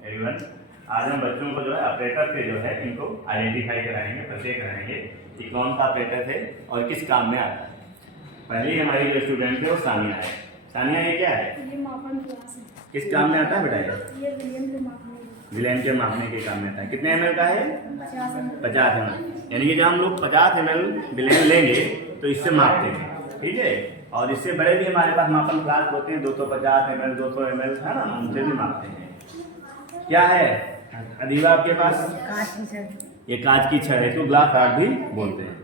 Everyone. आज हम बच्चों को जो है ऑपरेटर से जो है इनको आइडेंटिफाई कराएंगे, परिचय कराएंगे कि कौन सा ऑपरेटर है और किस काम में आता है। पहले हमारी जो स्टूडेंट है वो सानिया है। सानिया ये क्या है? ये मापन क्लास है। किस काम में आता है बेटा? ये विलियम को मापने विलियम के मापने के काम में आता है। कितने ml का है? 50 ml। 50 ml। यानी कि जब हम लोग 50 ml विलियम लेंगे तो इससे मापते हैं, ठीक है। और इससे बड़े भी हमारे पास मापन फ्लास्क होते हैं, 250 ml 200 ml है ना, उनसे भी मापते हैं। क्या है अदीबा आपके पास? कांच की छड़। ये कांच की छड़ है, इसको ग्लास रॉड भी बोलते हैं।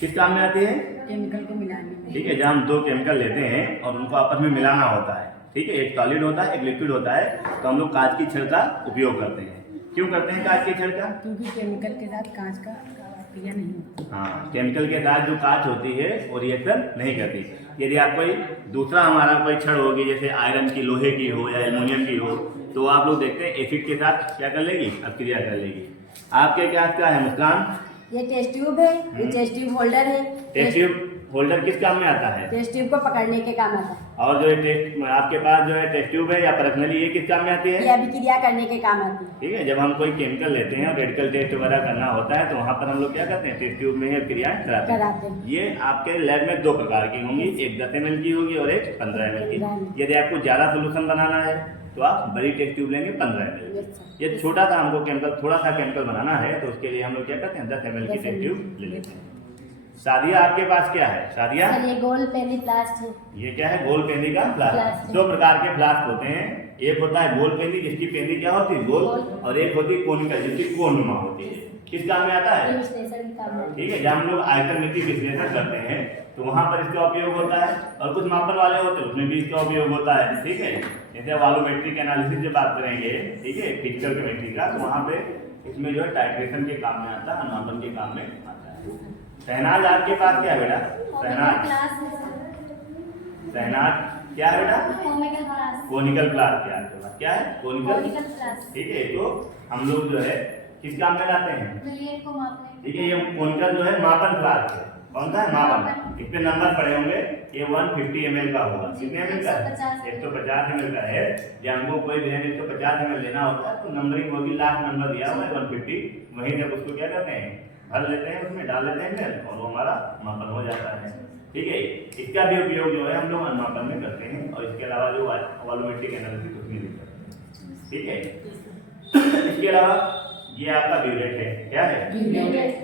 किस काम में आती है? केमिकल को मिलाने में। ठीक है, जब हम दो केमिकल लेते हैं और उनको आपस में मिलाना होता है, ठीक है, एक सॉलिड होता है एक लिक्विड होता है, तो हम लोग कांच की छड़ का उपयोग करते हैं। क्यों करते हैं कांच की छड़ का? क्योंकि केमिकल के साथ कांच का क्रिया नहीं होती। हाँ, केमिकल के साथ जो कांच होती है वो रिएक्शन नहीं करती। यदि आप कोई दूसरा हमारा कोई छड़ होगी, जैसे आयरन की, लोहे की हो या एल्युमिनियम की हो, तो आप लोग देखते हैं एसिड के साथ क्या कर लेगी? अक्रिया कर लेगी। आपके क्या है मुस्कान? ये टेस्ट ट्यूब है, ये टेस्ट ट्यूब होल्डर है। टेस्ट ट्यूब होल्डर किस काम में आता है? टेस्ट ट्यूब को पकड़ने के काम आता है। और जो टेस्ट आपके पास जो है टेस्ट ट्यूब है या पर्सनली ये किस काम में आती है? ये अभिक्रिया करने के काम आती है। ठीक है, जब हम कोई केमिकल लेते हैं और रेडिकल टेस्ट वगैरह करना होता है तो वहाँ पर हम लोग क्या करते हैं? टेस्ट ट्यूब में ही क्रियाएं कराते हैं। ये आपके लैब में दो प्रकार की होंगी, एक 10 ml की होगी और एक 15 ml की। यदि आपको ज्यादा सोल्यूशन बनाना है तो आप बड़ी टेस्ट ट्यूब लेंगे 15 ml। ये छोटा सा हमको केमिकल, थोड़ा सा केमिकल बनाना है तो उसके लिए हम लोग क्या करते हैं? 10 ml की टेस्ट ट्यूब ले लेते हैं। सादिया आपके पास क्या है? सादिया ये गोल पेनी फ्लास्क है। ये क्या है? गोल पेनी का फ्लास्क। दो प्रकार के फ्लास्क होते हैं, एक होता है गोल पेनी जिसकी पेनी क्या होती है? गोल, और एक होती है कोनिकल जिसकी कोनुमा होती है। किस काम में आता है? ठीक है, जब हम लोग आयतनमिति विश्लेषण करते हैं तो वहां पर इसका उपयोग होता है, और कुछ मापन वाले होते हैं उसमें भी इसका उपयोग होता है, ठीक है। जैसे वॉल्यूमेट्रिक एनालिसिस जब बात करेंगे, ठीक है, फिजिकल केमिस्ट्री का, तो वहां पे इसमें जो है टाइट्रेशन के काम में आता है, मापन के काम में आता है। शहनाज आपके पास क्या है बेटा? शहनाज क्या है बेटा? कोनिकल फ्लास्क है आपके पास। क्या है? Conical flask. ठीक है, तो हम लोग जो है किस काम में लाते हैं? ठीक है, ये कोनिकल जो है मापन फ्लास्क है। कौन सा है? मापन। इस पे नंबर पड़े होंगे, ये 150 ml का होगा। कितने ml का है? 150 ml का है। जब हमको कोई भी 150 ml लेना होता है तो नंबरिंग होगी, लास्ट नंबर दिया हुआ है 150, वहीं जब उसको क्या करते हैं? भर लेते हैं, उसमें डाल लेते हैं फिर, और वो हमारा मापन हो जाता है। ठीक है, इसका भी उपयोग जो है हम लोग अनुमापन में करते हैं, और इसके अलावा जो वॉल्यूमेट्रिक एनालिसिस उसमें भी करते हैं। ठीक है, इसके अलावा ये आपका ब्यूरेट है। क्या है?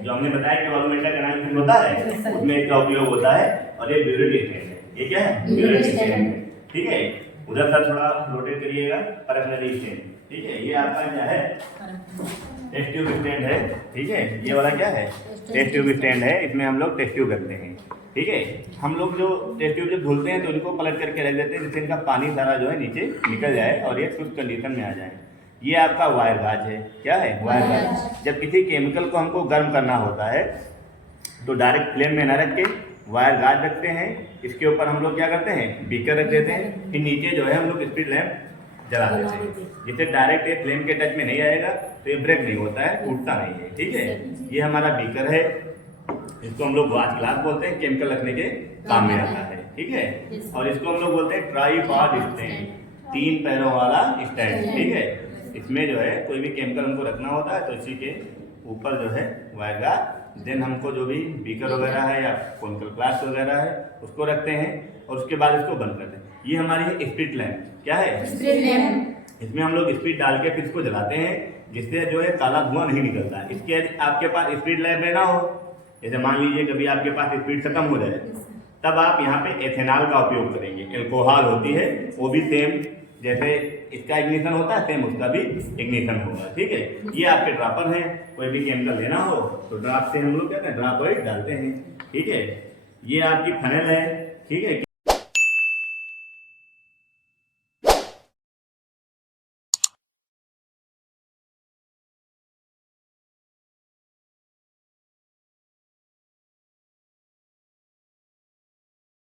जो हमने बताया कि वॉल्यूमेट्रिक एनालिसिस होता है उसमें इसका उपयोग होता है, और ये ब्यूरेट स्टैंड है। ये क्या है? ब्यूरेट स्टैंड है। ठीक है, उधर से थोड़ा रोटेट करिएगा, पर्सनली स्टैंड। ठीक है, ये आपका क्या है? टेस्ट ट्यूब स्टैंड है। ठीक है, ये वाला क्या है? टेस्ट ट्यूब स्टैंड है। इसमें हम लोग टेस्ट ट्यूब रखते हैं। ठीक है, हम लोग जो टेस्ट ट्यूब जब धुलते हैं तो इनको पलट करके रख देते हैं, जिससे इनका पानी सारा जो है नीचे निकल जाए और ये शुद्ध कंडीशन में आ जाए। ये आपका वायर गाज है। क्या है? वायर गाज। जब किसी केमिकल को हमको गर्म करना होता है तो डायरेक्ट फ्लेम में न रख के वायर गाज रखते हैं। इसके ऊपर हम लोग क्या करते हैं? बीकर रख देते हैं, फिर नीचे जो है हम लोग स्पीड लैंप जला देते हैं, जिससे डायरेक्ट ये फ्लेम के टच में नहीं आएगा तो ये ब्रेक नहीं होता है, टूटता नहीं है। ठीक है, ये हमारा बीकर है, इसको हम लोग वाच ग्लास बोलते हैं, केमिकल रखने के काम में आता है। ठीक है, और इसको हम लोग बोलते हैं ट्राइपॉड स्टैंड, 3 पैरों वाला स्टैंड। ठीक है, इसमें जो है कोई भी केमिकल हमको रखना होता है तो इसी के ऊपर जो है वायर गाज, देन हमको जो भी बीकर वगैरह है या कोनिकल फ्लास्क वगैरह है उसको रखते हैं, और उसके बाद इसको बंद करते हैं। ये हमारी है स्प्रिट लैंप। क्या है? Spirit lamp. इसमें हम लोग स्प्रिट डाल के फिर इसको जलाते हैं, जिससे जो है काला धुआं नहीं निकलता। इसके यदि आपके पास स्प्रिट लैंप लेना हो, जैसे मान लीजिए कभी आपके पास स्प्रिट खत्म हो जाए, तब आप यहाँ पे एथेनॉल का उपयोग करेंगे। एल्कोहल होती है, वो भी सेम जैसे इसका इग्निशन होता है, सेम उसका भी इग्निशन होगा। ठीक है, ये आपके ड्रॉपर हैं। कोई भी केमिकल लेना हो तो ड्रॉप से हम लोग कहते हैं ड्रॉप ऑयल डालते हैं। ठीक है, ये आपकी फनेल है। ठीक है।